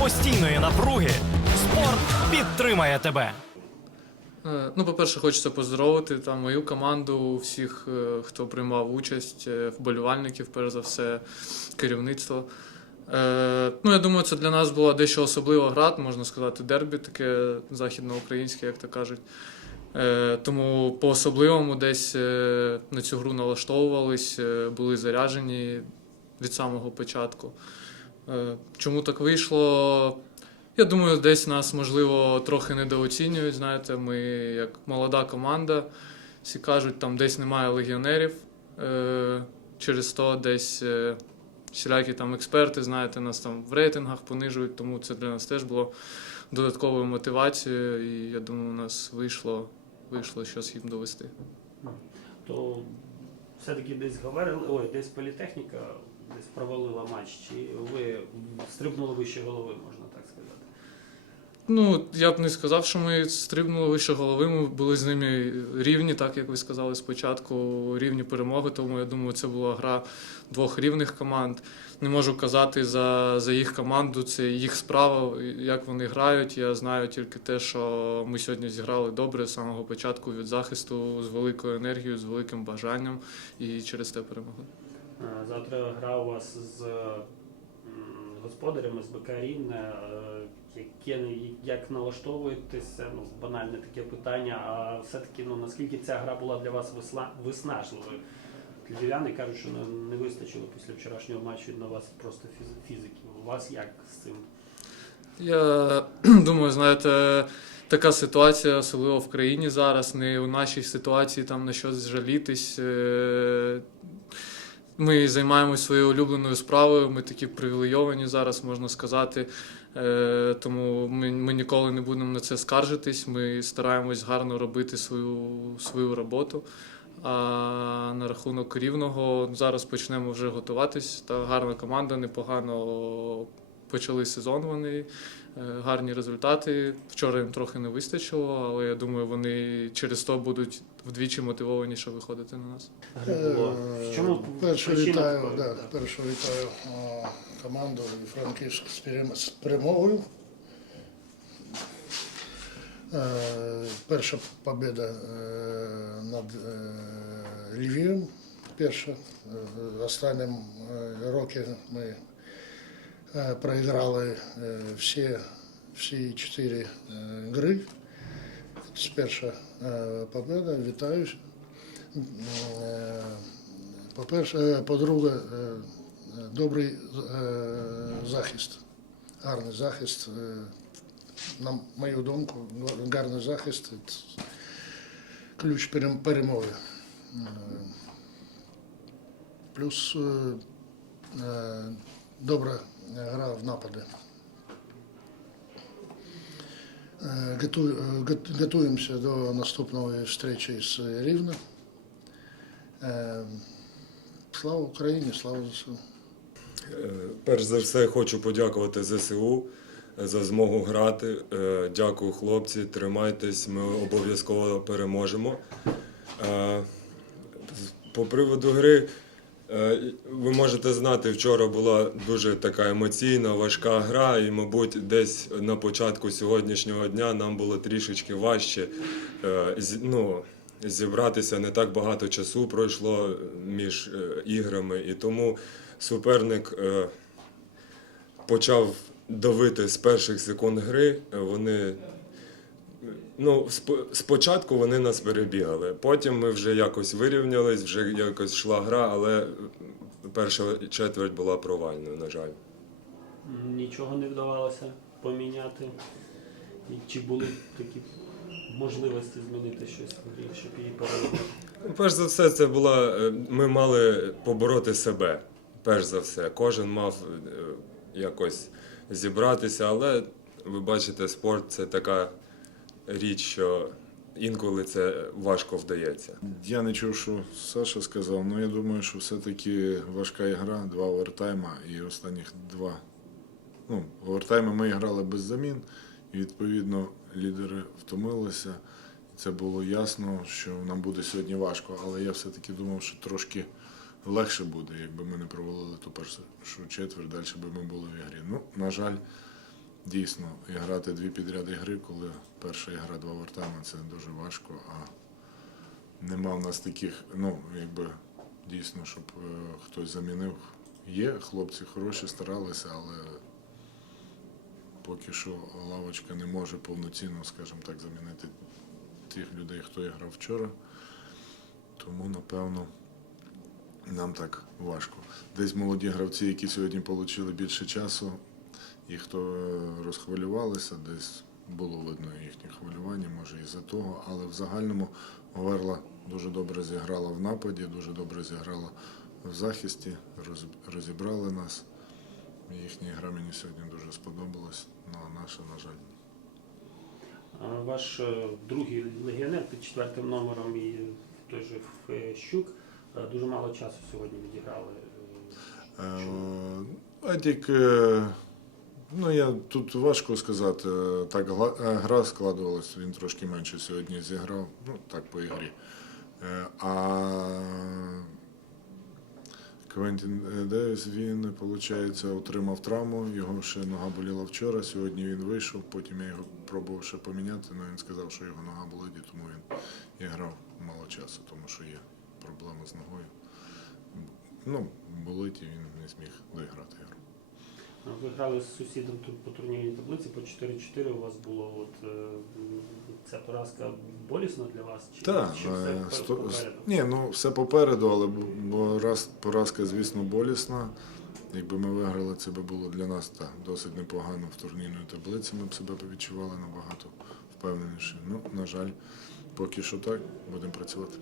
постійної напруги спорт підтримає тебе. Е, Ну, по-перше, хочеться поздоровити там мою команду, всіх, е, хто приймав участь, е, вболівальників, перш за все, керівництво. Ну, я думаю, це для нас була дещо особлива гра, можна сказати, дербі, таке західноукраїнське, як то кажуть. Тому по-особливому десь на цю гру налаштовувались, були заряджені від самого початку. Е, Чому так вийшло? Я думаю, десь нас, можливо, трохи недооцінюють. Знаєте, ми як молода команда, всі кажуть, там десь немає легіонерів. Е, через то десь е, всілякі там експерти, знаєте, нас там в рейтингах понижують, тому це для нас теж було додатковою мотивацією, і я думаю, у нас вийшло, вийшло щось їм довести. То все-таки десь говорили, ой, десь політехніка десь провалила матч, чи ви стрибнули вище голови, можна так сказати. Ну, я б не сказав, що ми стрибнули вище голови. Ми були з ними рівні, так як ви сказали спочатку, рівні перемоги. Тому я думаю, це була гра двох рівних команд. Не можу казати за, за їх команду, це їх справа, як вони грають. Я знаю тільки те, що ми сьогодні зіграли добре з самого початку від захисту, з великою енергією, з великим бажанням і через те перемогли. Е, Завтра гра у вас з господарями, з БК. Е, Яке, як налаштовуєтеся? Ну, банальне таке питання, а все-таки ну, наскільки ця гра була для вас виснажливою? Львів'яни кажуть, що не, вистачило після вчорашнього матчу на вас просто фіз- фізики. У вас як з цим? Я думаю, знаєте, така ситуація, особливо в країні зараз, не у нашій ситуації там на щось жалітись. Ми займаємося своєю улюбленою справою, ми такі привілейовані зараз, можна сказати. Е, Тому ми, ми ніколи не будемо на це скаржитись. Ми стараємось гарно робити свою, свою роботу. А на рахунок рівного зараз почнемо вже готуватись. Та гарна команда, непогано почали сезон вони. Е, Гарні результати. Вчора їм трохи не вистачило, але я думаю, вони через то будуть вдвічі мотивованіше виходити на нас. Гри чому Перше причина вітаю, да, перше вітаю команду і Франківськ з перемогою. Е, Перша победа е, над е, Львівом. Перша. Е, Останнім е, роки ми е, проіграли е, всі, всі чотири е, гри. Це перша е, победа. Вітаю. Е, По-перше, по-друге, добрий захист, гарний захист. На мою думку, гарний захист ключ перем- перемоги. Плюс добра гра в нападі. Е, е, гот- Готуємося до наступної зустрічі з Рівнем. Е, Слава Україні, слава ЗСУ. Перш за все хочу подякувати ЗСУ за змогу грати. Дякую, хлопці, тримайтесь, ми обов'язково переможемо. По приводу гри, ви можете знати, вчора була дуже така емоційна, важка гра, і, мабуть, десь на початку сьогоднішнього дня нам було трішечки важче. е, Ну, Зібратися не так багато часу пройшло між е, іграми, і тому суперник е, почав давити з перших секунд гри. Е, Вони ну, сп- спочатку вони нас перебігали. Потім ми вже якось вирівнялись, вже якось йшла гра, але перша четверть була провальною, на жаль. Нічого не вдавалося поміняти. Чи були такі можливості змінити щось в грі, щоб її переробити? Перш за все, це була. е, Ми мали побороти себе. Перш за все, кожен мав е, якось зібратися, але ви бачите, спорт це така річ, що інколи це важко вдається. Я не чув, що Саша сказав, але я думаю, що все-таки важка ігра, два овертайма і останніх два. Ну, овертайми ми грали без замін, і відповідно лідери втомилися. Це було ясно, що нам буде сьогодні важко, але я все-таки думав, що трошки легше буде, якби ми не провалили ту першу четверть, далі би ми були в ігрі. Ну, на жаль, дійсно і грати дві підряди гри, коли перша гра два овертайми, це дуже важко. А нема в нас таких, ну, якби дійсно, щоб е, хтось замінив. Є хлопці хороші, старалися, але поки що лавочка не може повноцінно, скажімо так, замінити тих людей, хто грав вчора. Тому, напевно, нам так важко. Десь молоді гравці, які сьогодні отримали більше часу, і хто е, розхвилювалися, десь було видно їхнє хвилювання, може і за того, але в загальному Говерла дуже добре зіграла в нападі, дуже добре зіграла в захисті, розібрали нас. Їхня гра мені сьогодні дуже сподобалась, ну а наша, на жаль. Ваш е, другий легіонер під четвертим номером і той же Фещук е, дуже мало часу сьогодні відіграли. Чому? Едік, е, ну я тут важко сказати. Так е, гра складувалась, він трошки менше сьогодні зіграв, ну так по ігрі. Е, А Квентін е, Девіс, він, виходить, отримав травму, його ще нога боліла вчора, сьогодні він вийшов, потім я його пробував ще поміняти, але він сказав, що його нога болить, тому він і грав мало часу, тому що є проблема з ногою. Ну, болить і він не зміг доіграти гру. Ви грали з сусідом тут по турнірній таблиці по 4-4 у вас було. От, е, ця поразка болісна для вас? Чи, Так, чи все е, сто- попереду? ні, ну все попереду, але бо раз поразка, звісно, болісна. Якби ми виграли, це би було для нас так, досить непогано в турнірній таблиці. Ми б себе відчували набагато впевненіше. Ну, на жаль, поки що так, будемо працювати.